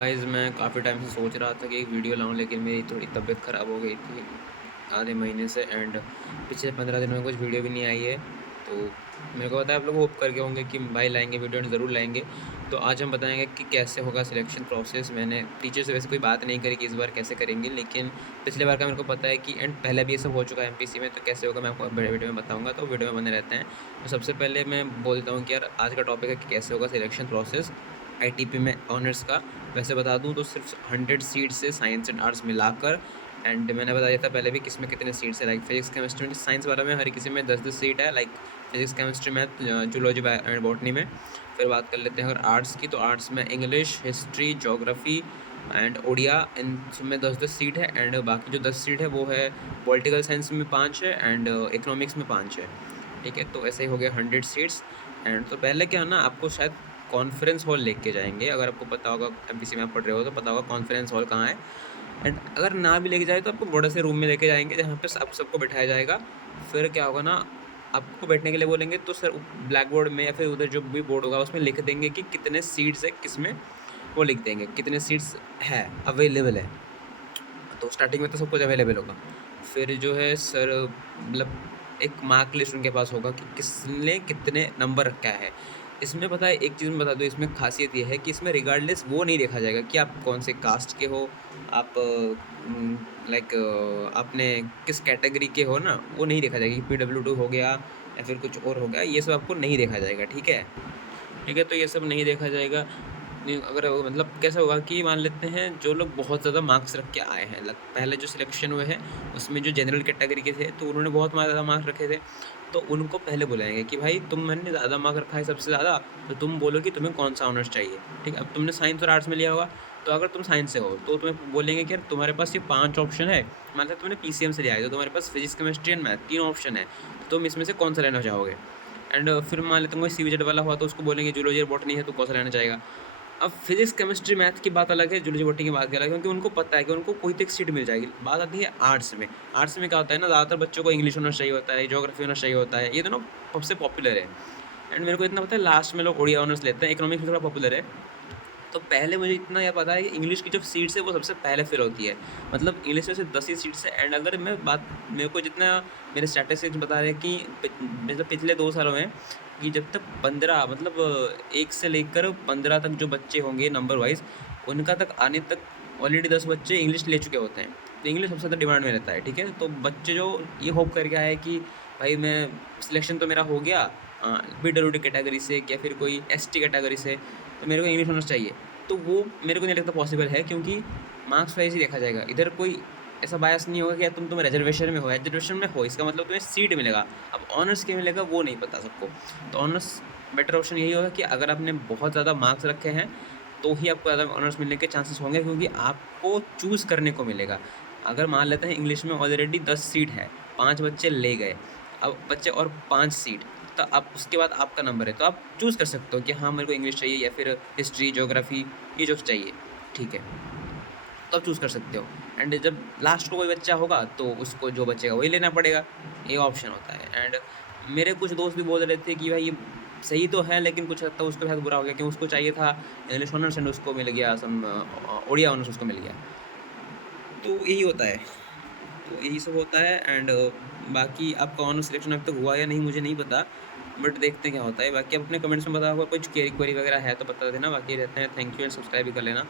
Guys मैं काफ़ी time से सोच रहा था कि एक वीडियो लाऊं, लेकिन मेरी थोड़ी तबीयत ख़राब हो गई थी आधे महीने से। एंड पिछले 15 दिन में कुछ वीडियो भी नहीं आई है। तो मेरे को पता है आप लोग होप करके होंगे कि भाई लाएंगे वीडियो, एंड ज़रूर लाएंगे। तो आज हम बताएंगे कि कैसे होगा सिलेक्शन प्रोसेस। मैंने टीचर से वैसे कोई बात नहीं करी कि इस बार कैसे करेंगे, लेकिन पिछले बार का मेरे को पता है कि एंड पहले भी ये सब हो चुका है एमपीसी में। तो कैसे होगा मैं आपको बड़े वीडियो में बताऊंगा, तो वीडियो में बने रहते हैं। तो सबसे पहले मैं बोलता हूँ कि यार आज का टॉपिक है कि कैसे होगा सिलेक्शन प्रोसेस आईटीपी में ऑनर्स का। वैसे बता दूं तो सिर्फ 100 सीट्स से साइंस एंड आर्ट्स मिलाकर। एंड मैंने बताया था पहले भी किसमें कितने सीट्स है। लाइक फिजिक्स केमिस्ट्री में, साइंस वाला में हर किसी में 10-10 सीट है। Like physics chemistry math zoology and botany में। फिर बात कर लेते हैं अगर आर्ट्स की, तो आर्ट्स में English, history, geography and Odia, इन सब में 10-10 सीट है। एंड बाकी जो 10 सीट है वो है पॉलिटिकल साइंस में 5 है एंड इकोनॉमिक्स में 5 है। ठीक है, तो ऐसे ही हो गया 100 सीट्स। एंड तो पहले क्या है ना, आपको शायद कॉन्फ्रेंस हॉल लेके जाएंगे। अगर आपको पता होगा, एमपीसी में आप पढ़ रहे हो तो पता होगा कॉन्फ्रेंस हॉल कहाँ है। एंड अगर ना भी लेके जाए तो आपको बड़े से रूम में लेके जाएंगे जहाँ पे सबको बिठाया जाएगा। फिर क्या होगा ना, आपको बैठने के लिए बोलेंगे तो सर ब्लैक बोर्ड में या फिर उधर जो भी बोर्ड होगा उसमें लिख देंगे कि कितने सीट्स है, किसमें वो लिख देंगे कितने सीट्स है अवेलेबल है। तो स्टार्टिंग में तो सब कुछ अवेलेबल होगा। फिर जो है सर मतलब एक मार्क लिस्ट उनके पास होगा कि किसने कितने नंबर रखा है। इसमें पता है एक चीज़ मैं बता दूँ, इसमें खासियत ये है कि इसमें रिगार्डलेस वो नहीं देखा जाएगा कि आप कौन से कास्ट के हो, आप लाइक आपने किस कैटेगरी के हो ना, वो नहीं देखा जाएगा कि PW2 हो गया या फिर कुछ और हो गया। ये सब आपको नहीं देखा जाएगा। ठीक है, ठीक है, तो ये सब नहीं देखा जाएगा। नहीं, अगर मतलब कैसा होगा कि मान लेते हैं जो लोग बहुत ज़्यादा मार्क्स रख के आए हैं, पहले जो सिलेक्शन हुए हैं उसमें जो जनरल कैटेगरी के थे तो उन्होंने बहुत ज़्यादा मार्क्स रखे थे। तो उनको पहले बुलाएंगे कि भाई मैंने ज़्यादा मार्क्स रखा है सबसे ज़्यादा, तो तुम बोलो कि तुम्हें कौन सा ऑनर्स चाहिए। ठीक है, अब तुमने साइंस और आर्ट्स में लिया होगा, तो अगर तुम साइंस से हो तो तुम्हें बोलेंगे कि यार तुम्हारे पास ये 5 ऑप्शन है। मान लो तुमने पीसीएम से लिया है तो तुम्हारे पास physics, chemistry and math 3 option है, तो तुम इसमें से कौन सा लेना चाहोगे। एंड फिर मान लेते हैं कोई सीवीजेड वाला हुआ तो उसको बोलेंगे जूलॉजी और बॉटनी है तो कौन सा लेना चाहेगा। अब फिजिक्स, केमिस्ट्री, मैथ की बात अलग है, जूलॉजी बॉटनी की बात अलग है, क्योंकि उनको पता है कि उनको कोई तो एक सीट मिल जाएगी। बात आती है आर्ट्स में। आर्ट्स में क्या होता है ना, ज़्यादातर बच्चों को इंग्लिश होना चाहिए होता है, ज्योग्राफी होना चाहिए होता है, ये दोनों सबसे पॉपुलर है। एंड मेरे को इतना पता है लास्ट में लोग ओडिया ऑनर्स लेते हैं, इकोनॉमिक्स में थोड़ा पॉपुलर है। तो पहले मुझे इतना यह पता है कि इंग्लिश की जो सीट्स है वो सबसे पहले फिल होती है। मतलब इंग्लिश में सिर्फ 10 ही सीट्स है। एंड अगर मैं बात, मेरे को जितना मेरे स्टैटिस्टिक्स बता रहे हैं कि मतलब पिछले 2 सालों में कि जब तक 15 मतलब 1 से लेकर 15 तक जो बच्चे होंगे नंबर वाइज, उनका तक आने तक ऑलरेडी 10 बच्चे इंग्लिश ले चुके होते हैं। तो इंग्लिश सबसे ज़्यादा डिमांड में रहता है। ठीक है, तो बच्चे जो ये होप करके आए कि भाई मैं सिलेक्शन तो मेरा हो गया PWD कैटेगरी से या फिर कोई ST कैटेगरी से, तो मेरे को इंग्लिश ऑनर्स चाहिए, तो वो मेरे को नहीं लगता पॉसिबल है, क्योंकि मार्क्स वाइज ही देखा जाएगा। इधर कोई ऐसा बायस नहीं होगा कि यार तुम रिजर्वेशन में हो, रिजर्वेशन में हो इसका मतलब तुम्हें सीट मिलेगा। अब ऑनर्स के मिलेगा वो नहीं पता सबको। तो ऑनर्स बेटर ऑप्शन यही होगा कि अगर आपने बहुत ज़्यादा मार्क्स रखे हैं तो ही आपको ज़्यादा ऑनर्स मिलने के चांसेस होंगे, क्योंकि आपको चूज़ करने को मिलेगा। अगर मान लेते हैं इंग्लिश में ऑलरेडी 10 सीट है, 5 बच्चे ले गए, अब बच्चे और 5 सीट, तो आप उसके बाद आपका नंबर है तो आप चूज़ कर सकते हो कि हाँ मेरे को इंग्लिश चाहिए या फिर हिस्ट्री, ज्योग्राफी, ये जो चाहिए। ठीक है, तो आप चूज़ कर सकते हो। एंड जब लास्ट को कोई बच्चा होगा तो उसको जो बचेगा वही लेना पड़ेगा, ये ऑप्शन होता है। एंड मेरे कुछ दोस्त भी बोल रहे थे कि भाई ये सही तो है, लेकिन कुछ हद तक उसके साथ बुरा हो गया, क्योंकि उसको चाहिए था इंग्लिश ऑनर्स एंड उसको मिल गया सम ओडिया ऑनर्स उसको मिल गया। तो यही होता है, तो यही सब होता है। एंड बाकी आपका ऑनर सिलेक्शन अब तक हुआ या नहीं मुझे नहीं पता, बट देखते हैं क्या होता है। बाकी आप अपने कमेंट्स में बताओ, अगर कुछ क्वेरी वगैरह है तो बता देना। बाकी रहते हैं, थैंक यू एंड सब्सक्राइब भी कर लेना।